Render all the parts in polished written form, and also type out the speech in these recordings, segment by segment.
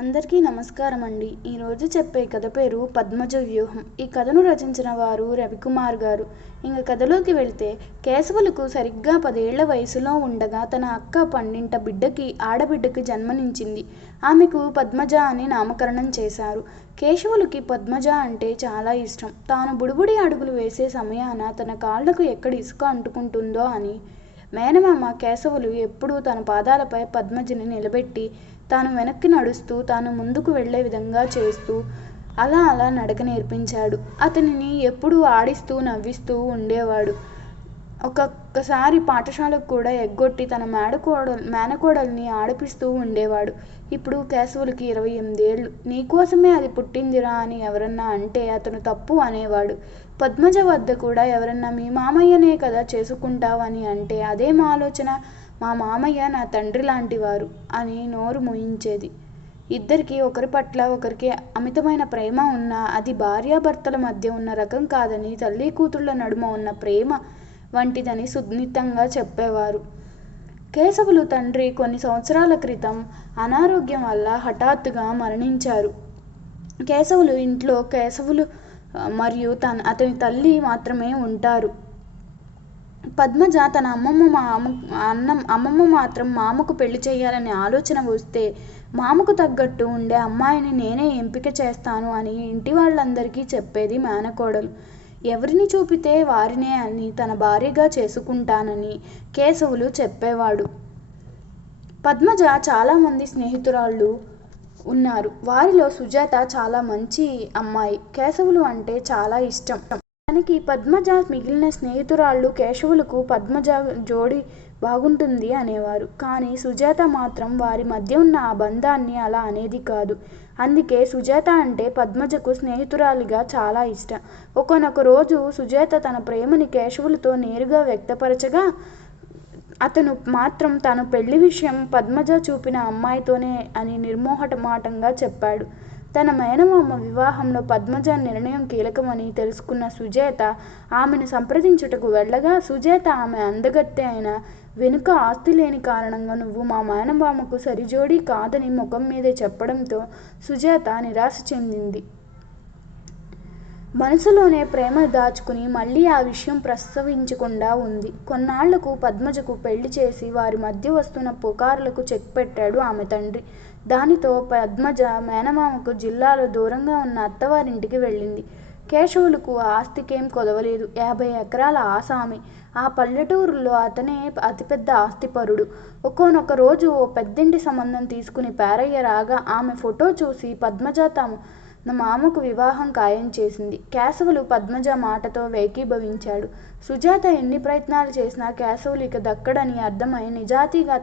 అందరికీ నమస్కారం అండి. ఈరోజు చెప్పే కథ పేరు పద్మజ వ్యూహం. ఈ కథను రచించిన వారు రవికుమార్ గారు. కథలోకి వెళ్తే, కేశవులకు సరిగ్గా 10 ఏళ్ల వయసులో ఉండగా తన అక్క 12 ఆడబిడ్డకి జన్మనిచ్చింది. ఆమెకు పద్మజ అని నామకరణం చేశారు. కేశవులకి పద్మజ అంటే చాలా ఇష్టం. తాను బుడిబుడి అడుగులు వేసే సమయాన తన కాళ్లకు ఎక్కడ ఇసుక అంటుకుంటుందో అని మేనమామ కేశవులు ఎప్పుడూ తన పాదాలపై పద్మజని నిలబెట్టి, తాను వెనక్కి నడుస్తూ తాను ముందుకు వెళ్లే విధంగా చేస్తూ అలా నడక నేర్పించాడు. అతనిని ఎప్పుడూ ఆడిస్తూ నవ్విస్తూ ఉండేవాడు. ఒక్కొక్కసారి పాఠశాలకు కూడా ఎగ్గొట్టి తన మేనకోడల్ని ఆడిపిస్తూ ఉండేవాడు. ఇప్పుడు కేశవులకి 28 ఏళ్లు. నీకోసమే అది పుట్టిందిరా అని ఎవరన్నా అంటే అతను తప్పు అనేవాడు. పద్మజ వద్ద కూడా ఎవరన్నా మీ మామయ్యనే కదా చేసుకుంటావని అంటే అదేం ఆలోచన, మా మామయ్య నా తండ్రి లాంటివారు అని నోరు మూయించేది. ఇద్దరికీ ఒకరి పట్ల ఒకరికి అమితమైన ప్రేమ ఉన్నా అది భార్యాభర్తల మధ్య ఉన్న రకం కాదని, తల్లి కూతుళ్ల నడుమ ఉన్న ప్రేమ వంటిదని సున్నితంగా చెప్పేవారు. కేశవులు తండ్రి కొన్ని సంవత్సరాల క్రితం అనారోగ్యం వల్ల హఠాత్తుగా మరణించారు. కేశవులు ఇంట్లో కేశవులు మరియు అతని తల్లి మాత్రమే ఉంటారు. పద్మజ తన అమ్మమ్మ మాత్రం మామకు పెళ్లి చేయాలనే ఆలోచన వస్తే, మామకు తగ్గట్టు ఉండే అమ్మాయిని నేనే ఎంపిక చేస్తాను అని ఇంటి వాళ్ళందరికీ చెప్పేది మేనకోడలు. ఎవరిని చూపితే వారినే అని తన భార్యగా చేసుకుంటానని కేశవులు చెప్పేవాడు. పద్మజ చాలామంది స్నేహితురాళ్ళు ఉన్నారు. వారిలో సుజాత చాలా మంచి అమ్మాయి. కేశవులు అంటే చాలా ఇష్టం. తనకి పద్మజ మిగిలిన స్నేహితురాళ్ళు కేశవులకు పద్మజ జోడి బాగుంటుంది అనేవారు. కానీ సుజాత మాత్రం వారి మధ్య ఉన్న ఆ బంధాన్ని అలా అనేది కాదు. అందుకే సుజాత అంటే పద్మజకు స్నేహితురాలిగా చాలా ఇష్టం. ఒకానొక రోజు సుజాత తన ప్రేమని కేశవులతో నేరుగా వ్యక్తపరచగా, అతను మాత్రం తన పెళ్లి విషయం పద్మజ చూపిన అమ్మాయితోనే అని నిర్మోహమాటంగా చెప్పాడు. తన మేనమామ వివాహంలో పద్మజ నిర్ణయం కీలకమని తెలుసుకున్న సుజాత ఆమెను సంప్రదించుటకు వెళ్ళగా, సుజాత ఆమె అందగత్తె అయినా వెనుక ఆస్తి లేని కారణంగా నువ్వు మా మేనమామకు సరిజోడీ కాదని ముఖం మీదే చెప్పడంతో సుజాత నిరాశ చెందింది. మనసులోనే ప్రేమ దాచుకుని మళ్ళీ ఆ విషయం ప్రస్తావించకుండా ఉంది. కొన్నాళ్లకు పద్మజకు పెళ్లి చేసి వారి మధ్య వస్తున్న పుకార్లకు చెక్ పెట్టాడు ఆమె తండ్రి. దానితో పద్మజ మేనమామకు జిల్లాలో దూరంగా ఉన్న అత్తవారింటికి వెళ్ళింది. కేశవులకు ఆస్తికేం కొదవలేదు. 50 ఎకరాల ఆసామి. ఆ పల్లెటూరులో అతనే అతిపెద్ద ఆస్తిపరుడు. ఒకానొక రోజు ఓ పెద్దింటి సంబంధం తీసుకుని పేరయ్య రాగా ఆమె ఫోటో చూసి పద్మజ తన మామకు వివాహం ఖాయం చేసింది. కేశవులు పద్మజ మాటతో ఏకీభవించాడు. సుజాత ఎన్ని ప్రయత్నాలు చేసినా కేశవులు ఇక దక్కడని అర్థమై నిజాయితీగా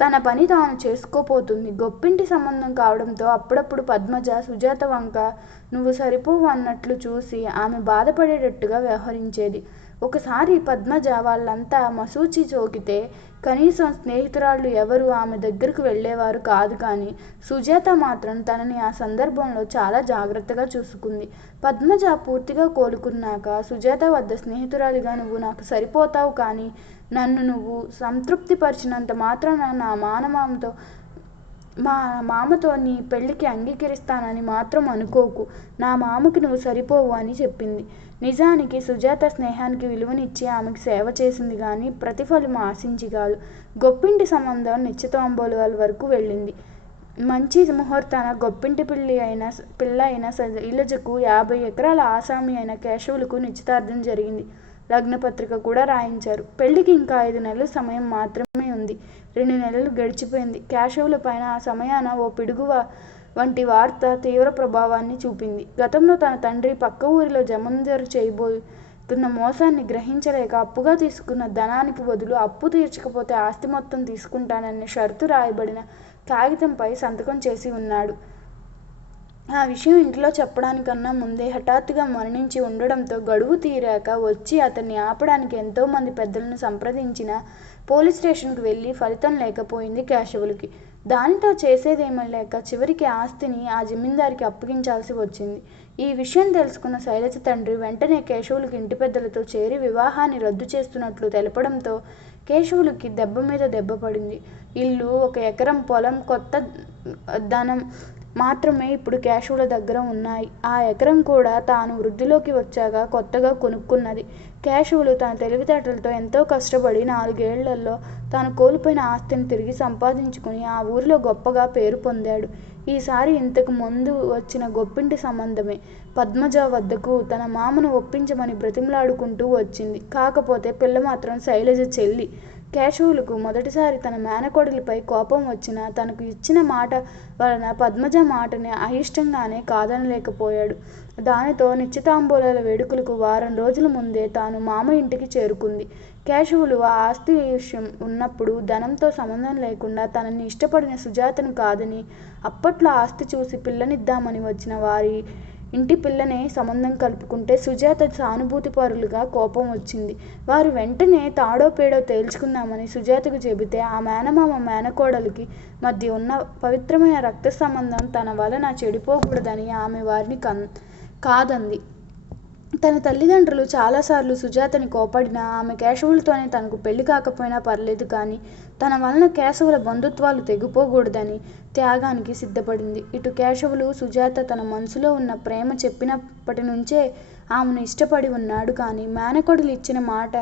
తన పని తాను చేసుకోపోతుంది. గొప్పింటి సంబంధం కావడంతో అప్పుడప్పుడు పద్మజ సుజాత వంక నువ్వు సరిపోవు అన్నట్లు చూసి ఆమె బాధపడేటట్టుగా వ్యవహరించేది. ఒకసారి పద్మజ వాళ్ళంతా మసూచి సోకితే కనీసం స్నేహితురాళ్ళు ఎవరూ ఆమె దగ్గరకు వెళ్ళేవారు కాదు. కానీ సుజాత మాత్రం తనని ఆ సందర్భంలో చాలా జాగ్రత్తగా చూసుకుంది. పద్మజ పూర్తిగా కోలుకున్నాక సుజాత వద్ద స్నేహితురాలిగా నువ్వు నాకు సరిపోతావు, కానీ నన్ను నువ్వు సంతృప్తి పరిచినంత మాత్రాన మా మామతో నీ పెళ్లికి అంగీకరిస్తానని మాత్రం అనుకోకు. నా మామకి నువ్వు సరిపోవు అని చెప్పింది. నిజానికి సుజాత స్నేహానికి విలువనిచ్చి ఆమెకు సేవ చేసింది కానీ ప్రతిఫలం ఆశించి కాదు. గొప్పింటి సంబంధం నిశ్చితాంబూలాల వరకు వెళ్ళింది. మంచి ముహూర్తాన గొప్పింటి పిల్ల అయిన శైలజకు 50 ఎకరాల ఆసామి అయిన కేశవులకు నిశ్చితార్థం జరిగింది. లగ్నపత్రిక కూడా రాయించారు. పెళ్లికి ఇంకా 5 నెలల సమయం మాత్రమే ఉంది. 2 నెలలు గడిచిపోయింది. కేశవుల పైన ఆ సమయాన ఓ పిడుగు వంటి వార్త తీవ్ర ప్రభావాన్ని చూపింది. గతంలో తన తండ్రి పక్క ఊరిలో జమీందారు చేయబోతున్న మోసాన్ని గ్రహించలేక అప్పుగా తీసుకున్న ధనానికి బదులు అప్పు తీర్చకపోతే ఆస్తి మొత్తం తీసుకుంటానని షరతు రాయబడిన కాగితంపై సంతకం చేసి ఉన్నాడు. ఆ విషయం ఇంట్లో చెప్పడానికన్నా ముందే హఠాత్తుగా మరణించి ఉండడంతో గడువు తీరాక వచ్చి అతన్ని ఆపడానికి ఎంతోమంది పెద్దలను సంప్రదించినా పోలీస్ స్టేషన్కు వెళ్ళి ఫలితం లేకపోయింది కేశవులకి. దానితో చేసేదేమీ లేక చివరికి ఆస్తిని ఆ జమీందారికి అప్పగించాల్సి వచ్చింది. ఈ విషయం తెలుసుకున్న శైలజ తండ్రి వెంటనే కేశవులకి ఇంటి పెద్దలతో చేరి వివాహాన్ని రద్దు చేస్తున్నట్లు తెలపడంతో కేశవులకి దెబ్బ మీద దెబ్బ పడింది. ఇల్లు, 1 ఎకరం పొలం, కొత్త ధనం మాత్రమే ఇప్పుడు కేశవుల దగ్గర ఉన్నాయి. ఆ ఎకరం కూడా తాను వృద్ధిలోకి వచ్చాక కొత్తగా కొనుక్కున్నది. కేశవులు తన తెలివితేటలతో ఎంతో కష్టపడి 4 ఏళ్లలో తాను కోల్పోయిన ఆస్తిని తిరిగి సంపాదించుకుని ఆ ఊరిలో గొప్పగా పేరు పొందాడు. ఈసారి ఇంతకు ముందు వచ్చిన గొప్పింటి సంబంధమే పద్మజ వద్దకు తన మామను ఒప్పించమని బ్రతిమలాడుకుంటూ వచ్చింది. కాకపోతే పిల్ల మాత్రం శైలజ చెల్లి. కేశవులకు మొదటిసారి తన మేనకోడలిపై కోపం వచ్చినా తనకు ఇచ్చిన మాట వలన పద్మజ మాటని అయిష్టంగానే కాదనలేకపోయాడు. దానితో నిశ్చితాంబూలాల వేడుకలకు వారం రోజుల ముందే తాను మామ ఇంటికి చేరుకుంది. కేశవులు ఆ ఆస్తి విషయం ఉన్నప్పుడు ధనంతో సంబంధం లేకుండా తనని ఇష్టపడిన సుజాతను కాదని, అప్పట్లో ఆస్తి చూసి పిల్లనిద్దామని వచ్చిన వారి ఇంటి పిల్లనే సంబంధం కలుపుకుంటే సుజాత సానుభూతిపరులుగా కోపం వచ్చింది. వారు వెంటనే తాడో పేడో తేల్చుకుందామని సుజాతకు చెబితే ఆ మేనమామ మేనకోడలికి మధ్య ఉన్న పవిత్రమైన రక్త సంబంధం తన వలన చెడిపోకూడదని ఆమె వారిని కాదంది. తన తల్లిదండ్రులు చాలాసార్లు సుజాతని కోపడినా ఆమె కేశవులతోనే తనకు పెళ్లి కాకపోయినా పర్లేదు కానీ తన వలన కేశవుల బంధుత్వాలు తెగిపోకూడదని త్యాగానికి సిద్ధపడింది. ఇటు కేశవులు సుజాత తన మనసులో ఉన్న ప్రేమ చెప్పినప్పటి నుంచే ఆమెను ఇష్టపడి ఉన్నాడు కానీ మేనకోడలు ఇచ్చిన మాట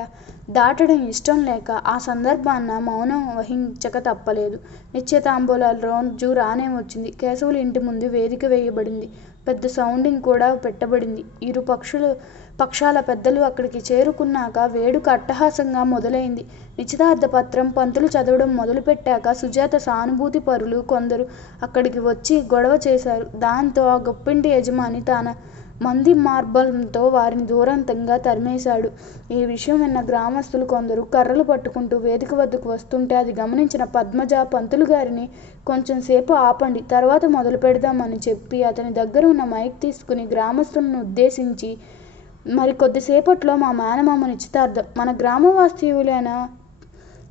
దాటడం ఇష్టం లేక ఆ సందర్భాన మౌనం వహించక తప్పలేదు. నిశ్చితాంబూలాల రోజు రానే వచ్చింది. కేశవుల ఇంటి ముందు వేదిక వేయబడింది. పెద్ద సౌండింగ్ కూడా పెట్టబడింది. ఇరు పక్షాల పెద్దలు అక్కడికి చేరుకున్నాక వేడుక అట్టహాసంగా మొదలైంది. నిశ్చితార్థ పత్రం పంతులు చదవడం మొదలుపెట్టాక సుజాత సానుభూతి పరులు కొందరు అక్కడికి వచ్చి గొడవ చేశారు. దాంతో ఆ గొప్పింటి యజమాని తన మంది మార్బలంతో వారిని దూరంతంగా తరిమేశాడు. ఈ విషయం విన్న గ్రామస్తులు కొందరు కర్రలు పట్టుకుంటూ వేదిక వద్దకు వస్తుంటే అది గమనించిన పద్మజ పంతులు గారిని కొంచెం సేపు ఆపండి, తర్వాత మొదలు పెడదామని చెప్పి అతని దగ్గర ఉన్న మైక్ తీసుకుని గ్రామస్తులను ఉద్దేశించి మరి కొద్దిసేపట్లో మా మేనమామ నిశ్చితార్థం మన గ్రామవాస్తవ్యులైన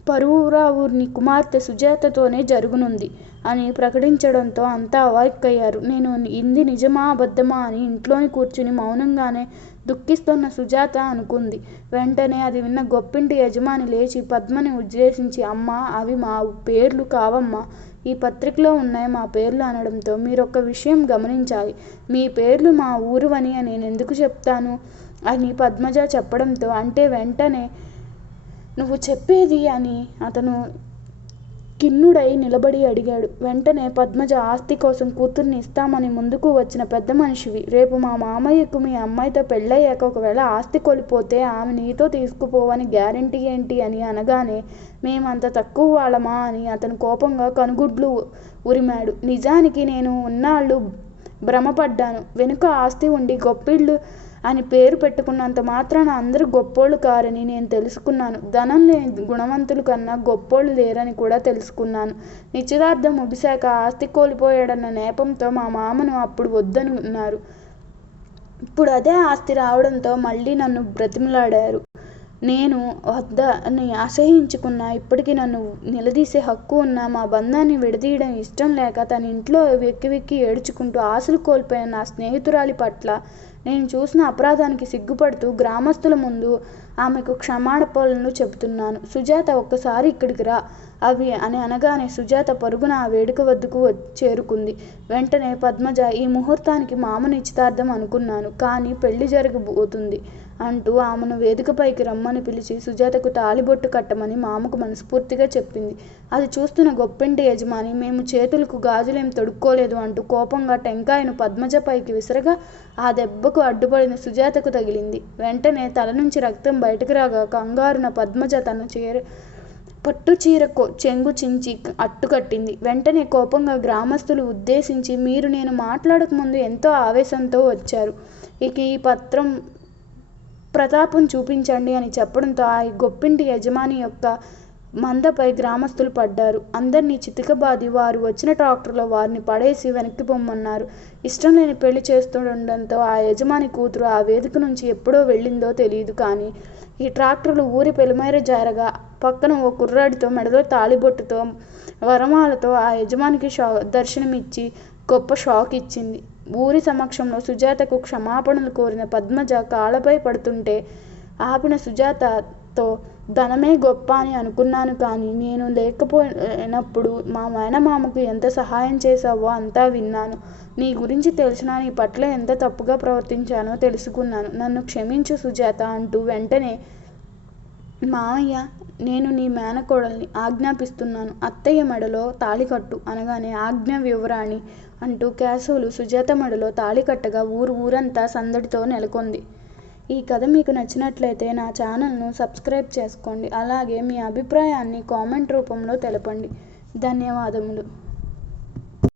పరువురావుని కుమార్తె సుజాతతోనే జరుగునుంది అని ప్రకటించడంతో అంతా అవాక్కయ్యారు. నేను ఇంది నిజమా అబద్ధమా అని ఇంట్లోని కూర్చుని మౌనంగానే దుఃఖిస్తున్న సుజాత అనుకుంది. వెంటనే అది విన్న గొప్పింటి యజమాని లేచి పద్మని ఉద్దేశించి అమ్మా, అవి మా పేర్లు కావమ్మా, ఈ పత్రికలో ఉన్నాయి మా పేర్లు అనడంతో మీరొక్క విషయం గమనించాలి, మీ పేర్లు మా ఊరువని నేనెందుకు చెప్తాను అని పద్మజ చెప్పడంతో అంటే వెంటనే నువ్వు చెప్పేది అని అతను కిన్నుడై నిలబడి అడిగాడు. వెంటనే పద్మజ ఆస్తి కోసం కూతుర్ని ఇస్తామని ముందుకు వచ్చిన పెద్ద మనిషివి. రేపు మా మామయ్యకు మీ అమ్మాయితో పెళ్ళయ్యాక ఒకవేళ ఆస్తి కోల్పోతే ఆమె నీతో తీసుకుపోవని గ్యారెంటీ ఏంటి అని అనగానే మేమంత తక్కువ వాళ్ళమా అని అతను కోపంగా కనుగుడ్లు ఉరిమాడు. నిజానికి నేను ఉన్నాళ్ళు భ్రమపడ్డాను. వెనుక ఆస్తి ఉండి గొప్పిళ్ళు అని పేరు పెట్టుకున్నంత మాత్రాన అందరూ గొప్పోళ్ళు కారని నేను తెలుసుకున్నాను. ధనం లేని గుణవంతుల కన్నా గొప్పోళ్ళు లేరని కూడా తెలుసుకున్నాను. నిశ్చితార్థం ముగిశాక ఆస్తి కోల్పోయాడన్న నేపంతో మా మామను అప్పుడు వద్దనున్నారు. ఇప్పుడు అదే ఆస్తి రావడంతో మళ్ళీ నన్ను బ్రతిమలాడారు. నేను వద్దని అసహించుకున్నా. ఇప్పటికీ నన్ను నిలదీసే హక్కు ఉన్న మా బంధాన్ని విడదీయడం ఇష్టం లేక తన ఇంట్లో వెక్కి వెక్కి ఏడ్చుకుంటూ ఆశలు కోల్పోయిన నా స్నేహితురాలి పట్ల నేను చూసిన అపరాధానికి సిగ్గుపడుతూ గ్రామస్తుల ముందు ఆమెకు క్షమాపణలు చెబుతున్నాను. సుజాత ఒక్కసారి ఇక్కడికి రా అవి అని అనగానే సుజాత పరుగున ఆ వేడుక వద్దకు చేరుకుంది. వెంటనే పద్మజ ఈ ముహూర్తానికి మామ నిశ్చితార్థం అనుకున్నాను, కానీ పెళ్లి జరగబోతుంది అంటూ ఆమెను వేదికపైకి రమ్మని పిలిచి సుజాతకు తాళిబొట్టు కట్టమని మామకు మనస్ఫూర్తిగా చెప్పింది. అది చూస్తున్న గొప్పింటి యజమాని మేము చేతులకు గాజులేం తొడుక్కోలేదు అంటూ కోపంగా టెంకాయను పద్మజపైకి విసరగా ఆ దెబ్బకు అడ్డుపడిన సుజాతకు తగిలింది. వెంటనే తల నుంచి రక్తం బయటకు రాగా కంగారున పద్మజ తన పట్టు చీర చెంగు చించి అట్టుకట్టింది. వెంటనే కోపంగా గ్రామస్తులు ఉద్దేశించి మీరు నేను మాట్లాడకముందు ఎంతో ఆవేశంతో వచ్చారు, ఇక ఈ పత్రం ప్రతాపం చూపించండి అని చెప్పడంతో ఆ గొప్పింటి యజమాని యొక్క మందపై గ్రామస్తులు పడ్డారు. అందరినీ చితకబాది వారు వచ్చిన ట్రాక్టర్లో వారిని పడేసి వెనక్కి పొమ్మన్నారు. ఇష్టం లేని పెళ్లి చేస్తుండడంతో ఆ యజమాని కూతురు ఆ వేదిక నుంచి ఎప్పుడో వెళ్ళిందో తెలియదు. కానీ ఈ ట్రాక్టర్లు ఊరి పెలుమైర జారగా పక్కన ఓ కుర్రాడితో మెడలో తాళిబొట్టుతో వరమాలతో ఆ యజమానికి దర్శనమిచ్చి గొప్ప షాక్ ఇచ్చింది. ఊరి సమక్షంలో సుజాతకు క్షమాపణలు కోరిన పద్మజ కాళ్ళపై పడుతుంటే ఆపిన సుజాతతో ధనమే గొప్ప అని అనుకున్నాను, కానీ నేను లేకపోయినప్పుడు మా మేనమామకు ఎంత సహాయం చేశావో అంతా విన్నాను. నీ గురించి తెలిసినా నీ పట్ల ఎంత తప్పుగా ప్రవర్తించానో తెలుసుకున్నాను. నన్ను క్షమించు సుజాత అంటూ వెంటనే, మావయ్య, నేను నీ మేనకోడల్ని, ఆజ్ఞాపిస్తున్నాను, అత్తయ్య మెడలో తాళికట్టు అనగానే ఆజ్ఞ వివరాణి అంటూ కేశవులు సుజాత మెడలో తాళి కట్టగా ఊరంతా సందడితో నెలకొంది. ఈ కథ మీకు నచ్చినట్లయితే నా ఛానల్ను సబ్స్క్రైబ్ చేసుకోండి. అలాగే మీ అభిప్రాయాన్ని కామెంట్ రూపంలో తెలపండి. ధన్యవాదములు.